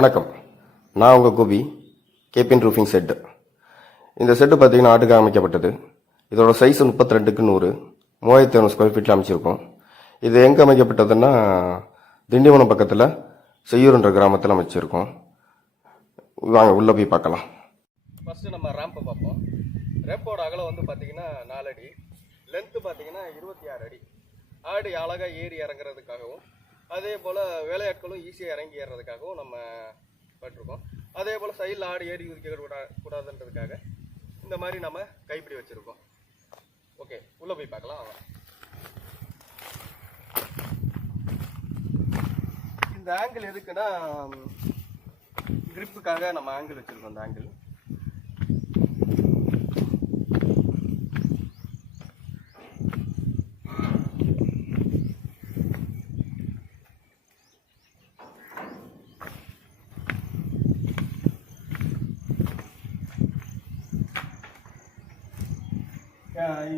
வணக்கம். நான் உங்கள் கோபி, கேபின் ரூஃபிங் செட்டு. இந்த செட்டு பார்த்தீங்கன்னா ஆட்டுக்காக அமைக்கப்பட்டது. இதோட சைஸ் 32க்கு 100, 3500 ஸ்கொயர் ஃபீட்டில் அமைச்சிருக்கோம். இது எங்கே அமைக்கப்பட்டதுன்னா திண்டிவனம் பக்கத்தில் செய்யூர்ன்ற கிராமத்தில் அமைச்சிருக்கோம். வாங்க உள்ளே போய் பார்க்கலாம். ஃபஸ்ட்டு நம்ம ரேம்பை பார்ப்போம். ரேம்போட அகலம் வந்து பார்த்தீங்கன்னா 4 அடி, லென்த்து பார்த்தீங்கன்னா 26 அடி. ஆடு அழகாக ஏறி இறங்குறதுக்காகவும் அதே போல் வேலையாட்களும் ஈஸியாக இறங்கி ஏறுறதுக்காகவும் நம்ம பட்டிருக்கோம். அதே போல் சைடில் ஆடு ஏறி குதிக்க கூடாதுன்றதுக்காக இந்த மாதிரி நம்ம கைப்பிடி வச்சுருக்கோம். ஓகே, உள்ளே போய் பார்க்கலாம். இந்த ஆங்கிள் எதுக்குன்னா கிரிப்புக்காக நம்ம ஆங்கிள் வச்சுருக்கோம். இந்த ஆங்கிள்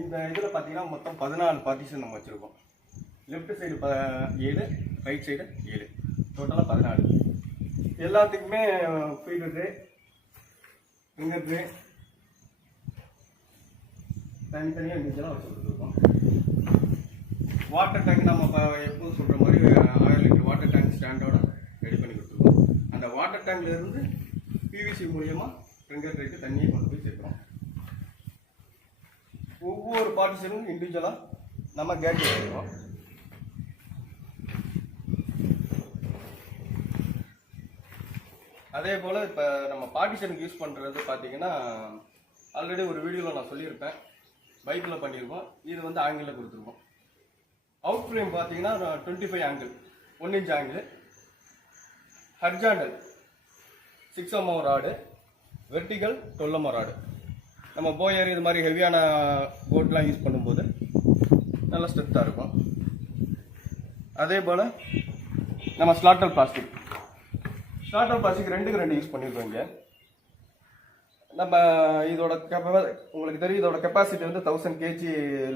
இந்த இதில் பார்த்தீங்கன்னா மொத்தம் 14 பார்ட்டிஷன் நம்ம வச்சுருக்கோம். லெஃப்ட் சைடு 7, ரைட் சைடு 7, டோட்டலாக 14. எல்லாத்துக்குமே ஃபீடர் ட்ரே, ஃபிங்கர் ட்ரே தனித்தனியாக இண்டிவிஜுவலாக வச்சு கொடுத்துருக்கோம். வாட்டர் டேங்க் நம்ம எப்போதும் சொல்கிற மாதிரி 1000 லிட்டர் வாட்டர் டேங்க் ஸ்டாண்டோட ரெடி பண்ணி கொடுத்துருக்கோம். அந்த வாட்டர் டேங்க்லேருந்து பிவிசி மூலியமாக ஃபிங்கர் ட்ரேக்கு தண்ணியை கொண்டு போய் சேர்க்குறோம். ஒவ்வொரு பார்ட்டிஷனும் இண்டிவிஜுவலாக நம்ம கேட் வச்சுருக்கோம். அதே போல் இப்போ நம்ம பார்ட்டிஷனுக்கு யூஸ் பண்ணுறது பார்த்தீங்கன்னா ஆல்ரெடி ஒரு வீடியோவில் நான் சொல்லியிருப்பேன். பைக்கில் பண்ணியிருக்கோம். இது வந்து ஆங்கிளில் கொடுத்துருக்கோம். அவுட் ஃப்ரேம் பார்த்தீங்கன்னா 25 angle, 1 inch angle, horizontal 6 mm rod, vertical 12 mm rod. நம்ம போயர் இது மாதிரி ஹெவியான போட்லாம் யூஸ் பண்ணும்போது நல்லா ஸ்ட்ரென்த்தாக இருக்கும். அதே போல் நம்ம ஸ்லாட்டர் பிளாஸ்டிக் 2க்கு 2 யூஸ் பண்ணியிருக்கோம். இங்கே நம்ம இதோட உங்களுக்கு தெரியும், இதோட கெப்பாசிட்டி வந்து 1000 kg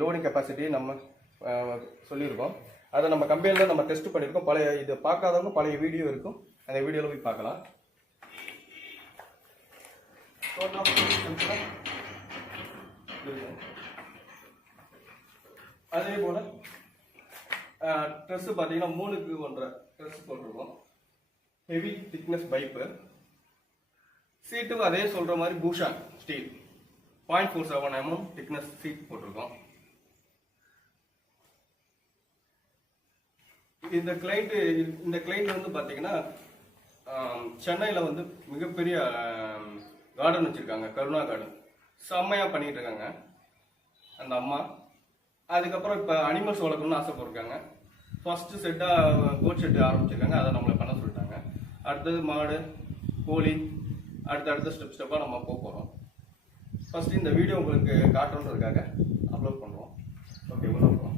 லோடிங் கெப்பாசிட்டி நம்ம சொல்லியிருக்கோம். அதை நம்ம கம்பெனியில் நம்ம டெஸ்ட் பண்ணியிருக்கோம். பழைய இது பார்க்காதவங்க பழைய வீடியோ இருக்கும், அந்த வீடியோவில் போய் பார்க்கலாம். அதே போல் ட்ரெஸ்ஸு பார்த்தீங்கன்னா 3க்கு 1.5 ட்ரெஸ் போட்டிருக்கோம். Heavy thickness pipe. சீட்டுக்கு அதே சொல்கிற மாதிரி பூஷான் ஸ்டீல் 0.47 mm திக்னஸ் சீட் போட்டிருக்கோம். இந்த கிளைண்ட் வந்து பார்த்தீங்கன்னா சென்னையில் வந்து மிகப்பெரிய கார்டன் வச்சுருக்காங்க, கருணா கார்டன். செம்மையாக பண்ணிகிட்டு இருக்காங்க அந்த அம்மா. அதுக்கப்புறம் இப்போ அனிமல்ஸ் வளர்க்கணும்னு ஆசைப்பட்டிருக்காங்க. ஃபஸ்ட்டு செட்டாக கோட் செட்டு ஆரம்பிச்சிருக்காங்க. அதை நம்மளை பண்ண சொல்லிட்டாங்க. அடுத்தது மாடு, கோழி, அடுத்த ஸ்டெப்பாக நம்ம போகிறோம். ஃபஸ்ட்டு இந்த வீடியோ உங்களுக்கு காட்டணுன்றதுக்காக அப்லோட் பண்ணுறோம். ஓகே, உள்ள போகிறோம்.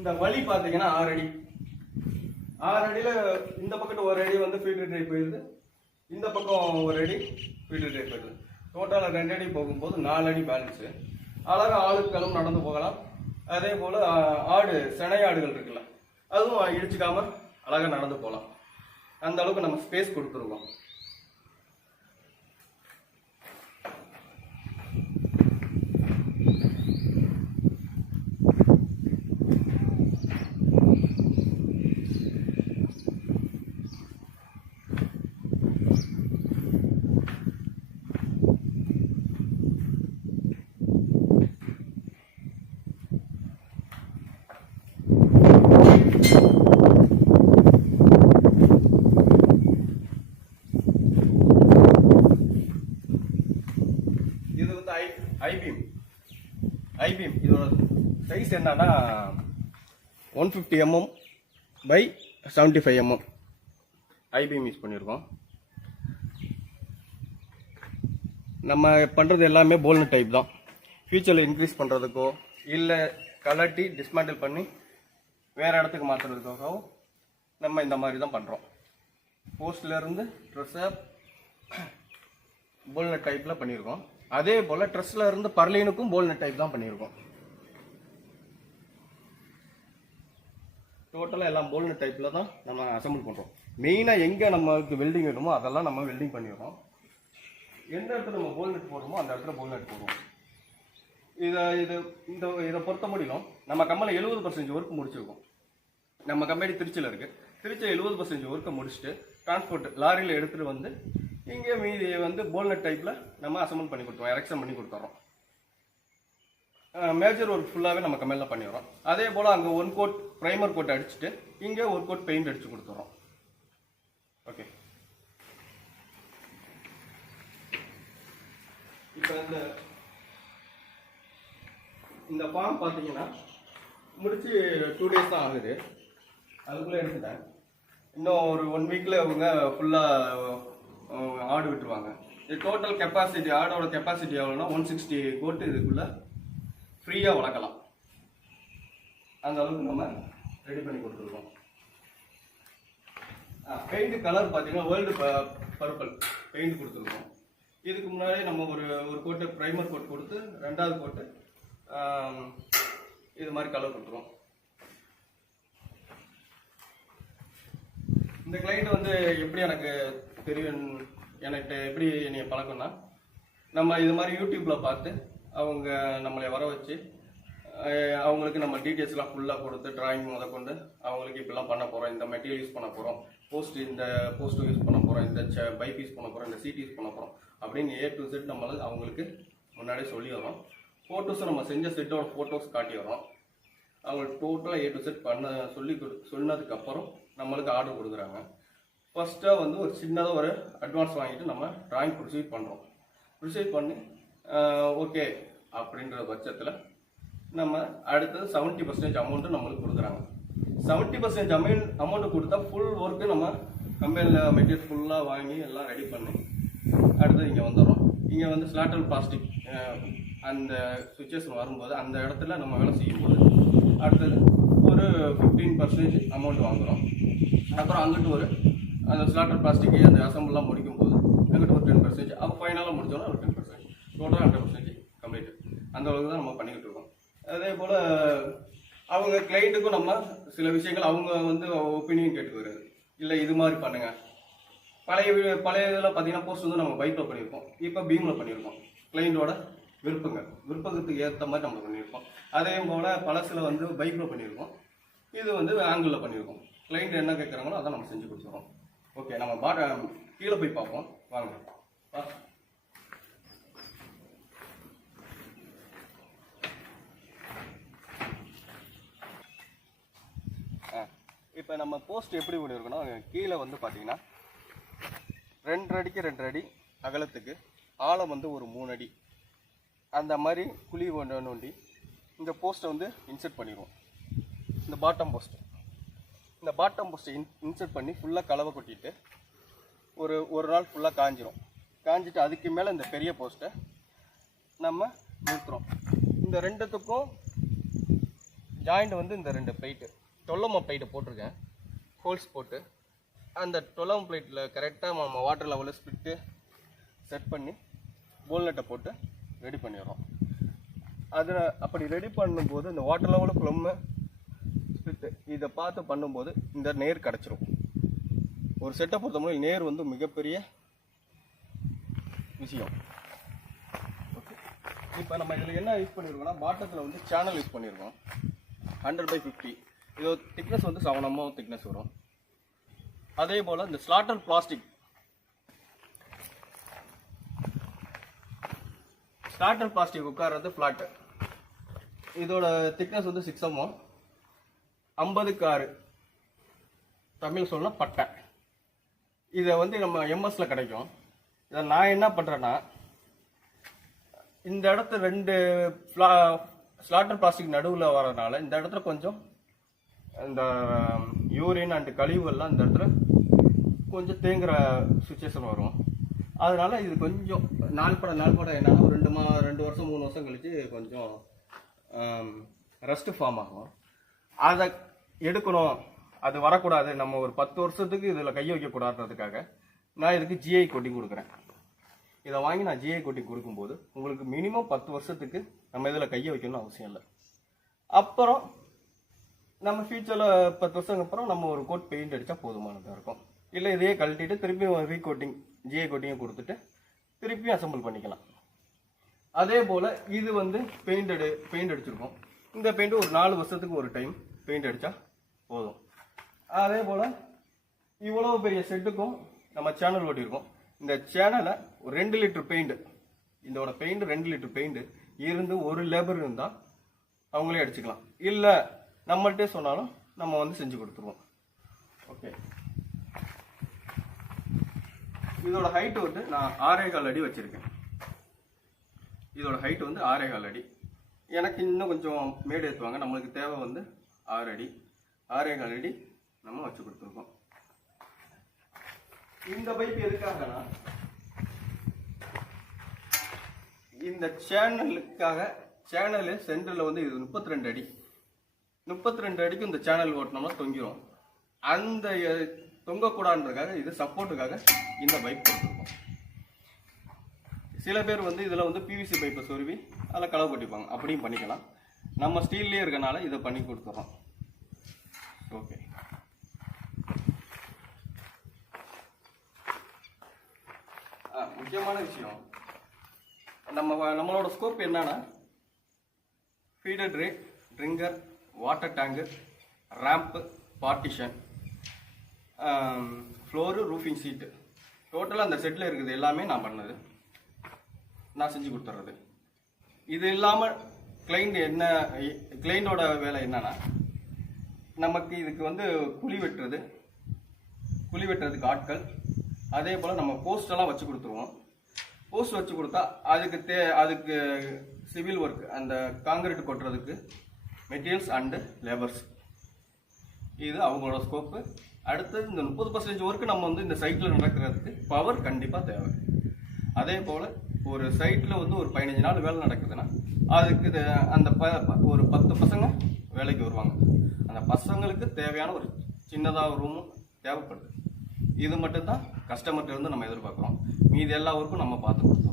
இந்த வழி பார்த்தீங்கன்னா 6 அடி. 6 அடியில் இந்த பக்கத்து 1 அடி வந்து ஃபீல்டு ட்ரை போயிடுது, இந்த பக்கம் 1 அடி ஃபீல்டு ட்ரை போயிடுது. டோட்டலாக 2 அடி போகும்போது 4 அடி பேலன்ஸு. அழகாக ஆளுக்களும் நடந்து போகலாம். அதே போல் ஆடு, செனை ஆடுகள் இருக்குல்ல, அதுவும் இடிச்சுக்காமல் அழகாக நடந்து போகலாம். அந்த அளவுக்கு நம்ம ஸ்பேஸ் கொடுத்துருக்கோம். ஐபீம் இதோட சைஸ் என்னன்னா 150 mm by 75 mm ஐபீம் யூஸ் பண்ணியிருக்கோம். நம்ம பண்ணுறது எல்லாமே போல்னட் டைப் தான். ஃபியூச்சரில் இன்க்ரீஸ் பண்ணுறதுக்கோ இல்லை கலட்டி டிஸ்மேண்டில் பண்ணி வேறு இடத்துக்கு மாற்றுறதுக்காகவும் நம்ம இந்த மாதிரி தான் பண்ணுறோம். போஸ்ட்லேருந்து ட்ரெஸ்ஸை போல்னட் டைப்பில் பண்ணியிருக்கோம். அதே போல் ட்ரெஸ்ஸில் இருந்து பர்லீனுக்கும் போல்னட் டைப் தான் பண்ணியிருக்கோம். டோட்டலாக எல்லாம் போல்னட் டைப்பில் தான் நம்ம அசம்பிள் பண்ணுறோம். மெயினாக எங்கே நமக்கு வெல்டிங் வேணுமோ அதெல்லாம் நம்ம வெல்டிங் பண்ணிடுறோம். எந்த இடத்துல நம்ம போல் நெட் போடுறோமோ அந்த இடத்துல போல் நெட் போடுவோம். இதை பொறுத்த முடியும் நம்ம கம்பெனியில் 70% ஒர்க் முடிச்சிருக்கோம். நம்ம கம்பெனி திருச்சியில் இருக்குது. திருச்சியில் 70% ஒர்க்கை முடிச்சுட்டு டிரான்ஸ்போர்ட் லாரியில் எடுத்துகிட்டு வந்து இங்கே மீதி வந்து போல்நெட் டைப்பில் நம்ம அசம்பிள் பண்ணி கொடுத்துருவோம், எரெக்ஷன் பண்ணி கொடுத்துட்றோம். மேஜர் ஒர்க் ஃபுல்லாகவே நம்ம கம்பெனியில் பண்ணிடுறோம். அதே போல் அங்கே 1 கோட் ப்ரைமர் கோட் அடிச்சுட்டு இங்கே 1 கோட் பெயிண்ட் அடித்து கொடுத்துட்றோம். ஓகே, இப்போ இந்த ஃபார்ம் பார்த்தீங்கன்னா முடிச்சு 2 days தான் ஆகுது. அதுக்குள்ளே எடுத்துட்டேன். இன்னும் ஒரு 1 வீக்கில் அவங்க ஃபுல்லாக ஆடு விட்டுருவாங்க. இது டோட்டல் கெப்பாசிட்டி, ஆடோட கெப்பாசிட்டி எவ்வளோன்னா 160 கோட்டு இதுக்குள்ளே ஃப்ரீயாக வளர்க்கலாம். அந்த அளவுக்கு நம்ம ரெடி பண்ணி கொடுத்துருக்கோம். பெயிண்ட் கலர் பார்த்தீங்கன்னா வேர்ல்டு பர்பிள் பெயிண்ட் கொடுத்துருக்கோம். இதுக்கு முன்னாடி நம்ம ஒரு கோட்டு ப்ரைமர் கோட் கொடுத்து 2வது கோட்டு இது மாதிரி கலர் கொடுத்துருவோம். இந்த கிளைண்ட் வந்து எப்படி எனக்கு தெரியும், எனக்கு எப்படி என்னைய பழக்கம்னா, நம்ம இது மாதிரி யூடியூப்பில் பார்த்து அவங்க நம்மளை வர வச்சு அவங்களுக்கு நம்ம டீட்டெயில்ஸ்லாம் ஃபுல்லாக கொடுத்து டிராயிங் முதற்கொண்டு அவங்களுக்கு இப்படிலாம் பண்ண போகிறோம், இந்த மெட்டீரியல் யூஸ் பண்ண போகிறோம், இந்த போஸ்ட்டு யூஸ் பண்ண போகிறோம், இந்த பைப் யூஸ் பண்ண போகிறோம், இந்த சீட் யூஸ் பண்ண போகிறோம் அப்படின்னு A to Z நம்மள அவங்களுக்கு முன்னாடியே சொல்லி வரோம். ஃபோட்டோஸும் நம்ம செஞ்ச செட்டோட ஃபோட்டோஸ் காட்டி வரோம். அவங்களுக்கு டோட்டலாக A to Z பண்ண சொன்னதுக்கப்புறம் நம்மளுக்கு ஆர்டர் கொடுக்குறாங்க. ஃபஸ்ட்டாக வந்து ஒரு சின்னதாக ஒரு அட்வான்ஸ் வாங்கிட்டு நம்ம டிராயிங் ப்ரொசீட் பண்ணுறோம். ப்ரொசீட் பண்ணி ஓகே அப்படின்ற பட்சத்தில் நம்ம அடுத்தது 70% அமௌண்ட்டு நம்மளுக்கு கொடுக்குறாங்க. 70% அமௌண்ட்டு கொடுத்தா ஃபுல் ஒர்க்கு நம்ம கம்பெனியில் மெட்டீரியல் ஃபுல்லாக வாங்கி எல்லாம் ரெடி பண்ணி அடுத்தது இங்கே வந்துடுறோம். இங்கே வந்து ஸ்லாட்டல் பிளாஸ்டிக் அந்த சுச்சுவேஷன் வரும்போது அந்த இடத்துல நம்ம வேலை செய்யும்போது அடுத்தது ஒரு 15% அமௌண்ட் வாங்குகிறோம். அப்புறம் அங்கிட்டு அந்த ஸ்லாட்டல் பிளாஸ்டிக் அந்த அசம்பிள்லாம் முடிக்கும் போது அங்கிட்டு ஒரு 10%, அப்போ ஃபைனலாக முடிச்சோன்னா ஒரு 10%, டோட்டலாக 100% கம்ப்ளீட். அந்த அளவுக்கு தான் நம்ம பண்ணிக்கிட்டு இருக்கோம். அதே போல் அவங்க கிளைண்ட்டுக்கும் நம்ம சில விஷயங்கள் அவங்க வந்து ஒப்பீனியன் கேட்டுக்கிறது, இல்லை இது மாதிரி பண்ணுங்க. பழைய இதில் பார்த்தீங்கன்னா போஸ்ட் வந்து நம்ம பைப்பில் பண்ணியிருக்கோம், இப்போ பீமில் பண்ணியிருக்கோம். கிளைண்டோட விருப்பத்துக்கு ஏற்ற மாதிரி நம்ம பண்ணியிருக்கோம். அதே போல் பழசில் வந்து பைப்பில் பண்ணியிருக்கோம், இது வந்து ஆங்கிளில் பண்ணியிருக்கோம். கிளைண்ட் என்ன கேட்குறாங்களோ அதை நம்ம செஞ்சு கொடுத்துருவோம். ஓகே, நம்ம கீழே போய் பார்ப்போம் வாங்க. இப்போ நம்ம போஸ்ட் எப்படி பண்ணியிருக்கோன்னா, கீழே வந்து பார்த்தீங்கன்னா 2 அடிக்கு 2 அடி அகலத்துக்கு, ஆழம் வந்து ஒரு 3 அடி அந்த மாதிரி குழி நோண்டி இந்த போஸ்ட்டை வந்து இன்சர்ட் பண்ணிடுவோம். இந்த பாட்டம் போஸ்ட்டை இன்சர்ட் பண்ணி ஃபுல்லாக கலவை கொட்டிட்டு ஒரு நாள் ஃபுல்லாக காஞ்சிட்டு அதுக்கு மேலே இந்த பெரிய போஸ்ட்டை நம்ம நிறுத்துகிறோம். இந்த 2த்துக்கும் ஜாயிண்ட் வந்து இந்த 2 பிளேட்டு 12 பிளேட்டு போட்டிருக்கேன், ஹோல்ஸ் போட்டு அந்த 12 பிளேட்டில் கரெக்டாக நம்ம வாட்டர் லெவலில் ஸ்பிட்டு செட் பண்ணி போல்நெட்டை போட்டு ரெடி பண்ணிடுறோம். அதில் அப்படி ரெடி பண்ணும்போது இந்த வாட்டர் லெவலில் ப்ளம்மு ஸ்பிட்டு இதை பார்த்து பண்ணும்போது இந்த நேர் கிடச்சிரும். ஒரு செட்டை பொறுத்தவரை நேர் வந்து மிகப்பெரிய விஷயம். ஓகே, இப்போ நம்ம இதில் என்ன யூஸ் பண்ணியிருக்கோம்னா, பாட்டத்தில் வந்து சேனல் யூஸ் பண்ணியிருக்கோம் 100/50. இது திக்னஸ் வந்து 7 mm திக்னஸ் வரும். அதே போல் இந்த ஸ்லாட்டர் பிளாஸ்டிக் உட்கார்றது ஃப்ளாட்டு, இதோட திக்னஸ் வந்து 6 mm, 50க்கு 6 தமிழ் சொல்ல பட்டை. இதை வந்து நம்ம எம்எஸ்ல கிடைக்கும். இதை நான் என்ன பண்ணுறேன்னா, இந்த இடத்துல 2 ஸ்லாட்டர் பிளாஸ்டிக் நடுவில் வரதுனால இந்த இடத்துல கொஞ்சம் இந்த யூரின் அண்ட் கழிவுகள்லாம் இந்த இடத்துல கொஞ்சம் தேங்குற சுச்சுவேஷன் வரும். அதனால இது கொஞ்சம் நாள்பட என்னன்னா ஒரு 2 வருஷம் 3 வருஷம் கழிச்சு கொஞ்சம் ரஸ்ட் ஃபார்ம் ஆகும். அதை எடுக்கணும், அது வரக்கூடாது, நம்ம ஒரு 10 வருஷத்துக்கு இதில் கையை வைக்கக்கூடாதுன்றதுக்காக நான் இதுக்கு ஜிஐ கோட்டிங் கொடுக்குறேன். இதை வாங்கி நான் ஜிஐ கோட்டிங் கொடுக்கும்போது உங்களுக்கு மினிமம் 10 வருஷத்துக்கு நம்ம இதில் கையை வைக்கணும்னு அவசியம் இல்லை. அப்புறம் நம்ம ஃபியூச்சரில் 10 வருஷத்துக்கு அப்புறம் நம்ம ஒரு கோட் பெயிண்ட் அடித்தா போதுமானதாக இருக்கும். இல்லை இதையே கழட்டிட்டு திருப்பியும் ரீகோட்டிங் ஜிஐ கோட்டிங்கை கொடுத்துட்டு திருப்பியும் அசம்பிள் பண்ணிக்கலாம். அதே போல் இது வந்து பெயிண்ட் அடிச்சிருக்கோம். இந்த பெயிண்ட் ஒரு 4 வருஷத்துக்கு ஒரு டைம் பெயிண்ட் அடித்தா போதும். அதே போல் இவ்வளோ பெரிய செட்டுக்கும் நம்ம சேனல் ஓட்டியிருக்கோம். இந்த சேனலை ஒரு 2 லிட்டர் பெயிண்ட், இதோட பெயிண்ட் 2 லிட்டர் பெயிண்ட் இருந்து ஒரு லேபர் இருந்தால் அவங்களே அடிச்சுக்கலாம். இல்லை நம்மள்கிட்டே சொன்னாலும் நம்ம வந்து செஞ்சு கொடுத்துருவோம். ஓகே, இதோட ஹைட் வந்து நான் 6.25 அடி வச்சுருக்கேன். இதோட ஹைட் வந்து 6.25 அடி. எனக்கு இன்னும் கொஞ்சம் மேடு ஏற்றுவாங்க, நம்மளுக்கு தேவை வந்து 6 அடி. 6.25 அடி நம்ம வச்சு கொடுத்துருக்கோம். இந்த பைப் எதுக்காகனா இந்த சேனலுக்காக. சேனலு சென்டரில் வந்து இது 32 அடி. 32 அடிக்கு இந்த சேனல் ஓட்டினோம்னா தொங்கிடும். அந்த தொங்கக்கூடாதுன்றதுக்காக இது சப்போர்ட்டுக்காக இந்த பைப் கொடுத்துருக்கோம். சில பேர் வந்து இதில் வந்து பிவிசி பைப்பை சொருவி அதில் களவு கொட்டிப்பாங்க, அப்படியும் பண்ணிக்கலாம். நம்ம ஸ்டீல்லே இருக்கனால இதை பண்ணி கொடுத்துறோம். ஓகே, முக்கியமான விஷயம் நம்மளோட ஸ்கோப் என்னன்னா feeder tray, drinker, water tank, ramp, partition, floor, roofing sheet, டோட்டலாக அந்த செட்டில் இருக்குது எல்லாமே நான் பண்ணது, நான் செஞ்சு கொடுத்துட்றது. இது இல்லாமல் கிளைண்டோட வேலை என்னன்னா நமக்கு இதுக்கு வந்து குழி வெட்டுறதுக்கு ஆட்கள், அதே போல் நம்ம போஸ்டெல்லாம் வச்சு கொடுத்துருவோம். போஸ்ட் வச்சு கொடுத்தா அதுக்கு சிவில் ஒர்க், அந்த காங்கிரீட் கொட்டுறதுக்கு மெட்டீரியல்ஸ் அண்டு லேபர்ஸ், இது அவங்களோட ஸ்கோப்பு. அடுத்தது இந்த 30% ஒர்க்கு நம்ம வந்து இந்த சைட்டில் நடக்கிறதுக்கு பவர் கண்டிப்பாக தேவை. அதே போல் ஒரு சைட்டில் வந்து ஒரு 15 நாள் வேலை நடக்குதுன்னா அதுக்கு அந்த ஒரு 10 பசங்க வேலைக்கு வருவாங்க. அந்த பசங்களுக்கு தேவையான ஒரு சின்னதாக ரூமும் தேவைப்படுது. இது மட்டும்தான் கஸ்டமர்கிட்ட இருந்து நம்ம எதிர்பார்க்குறோம். மீதி எல்லா ஒர்க்கும் நம்ம பார்த்து கொடுத்தோம்.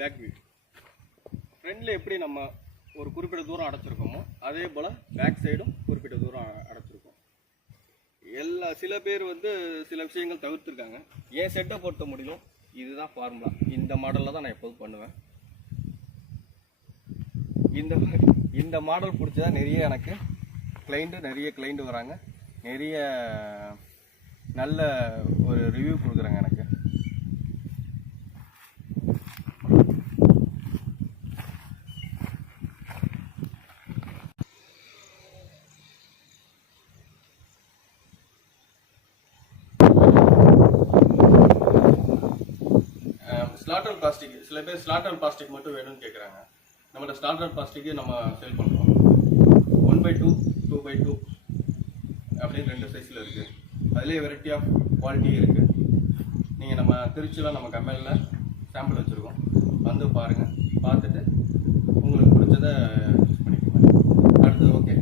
Back view. ஃப்ரண்ட்ல எப்படி நம்ம ஒரு குறிப்பிட்ட தூரம் அடைச்சிருக்கோமோ அதே போல் பேக் சைடும் குறிப்பிட்ட தூரம் அடைச்சிருக்கோம். சில பேர் வந்து சில விஷயங்கள் தவிர்த்துருக்காங்க. என் செட்டை பொறுத்த முடியும் இதுதான் ஃபார்முலா. இந்த மாடலில் தான் நான் எப்போதும் பண்ணுவேன். இந்த மாடல் பிடிச்சதா எனக்கு நிறைய கிளைண்ட் வராங்க, நிறைய நல்ல ஒரு ரிவ்யூ கொடுக்குறாங்க எனக்கு. ஸ்லாட்டர் பிளாஸ்டிக், சில பேர் ஸ்லாட்டர் பிளாஸ்டிக் மட்டும் வேணும்னு கேட்குறாங்க. நம்மளோட ஸ்லாட்டர் பிளாஸ்டிக்கு நம்ம சேல் பண்ணுறோம். 1/2, 2/2 அப்படின்னு 2 சைஸில் இருக்குது. அதுலேயே வெரைட்டி ஆஃப் குவாலிட்டி இருக்குது. நீங்கள் நம்ம திருச்சியில் நம்ம கம்பெனியில் சாம்பிள் வச்சுருக்கோம், வந்து பாருங்கள். பார்த்துட்டு உங்களுக்கு பிடிச்சதை யூஸ் பண்ணிக்கோங்க. அடுத்தது ஓகே,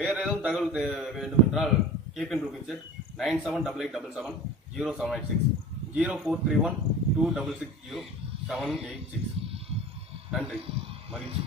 வேறு எதுவும் தகவல் வேண்டுமென்றால் கேபின் ரூஃபிங் செட் 9788770786 04312660 786. நன்றி, மகிழ்ச்சி.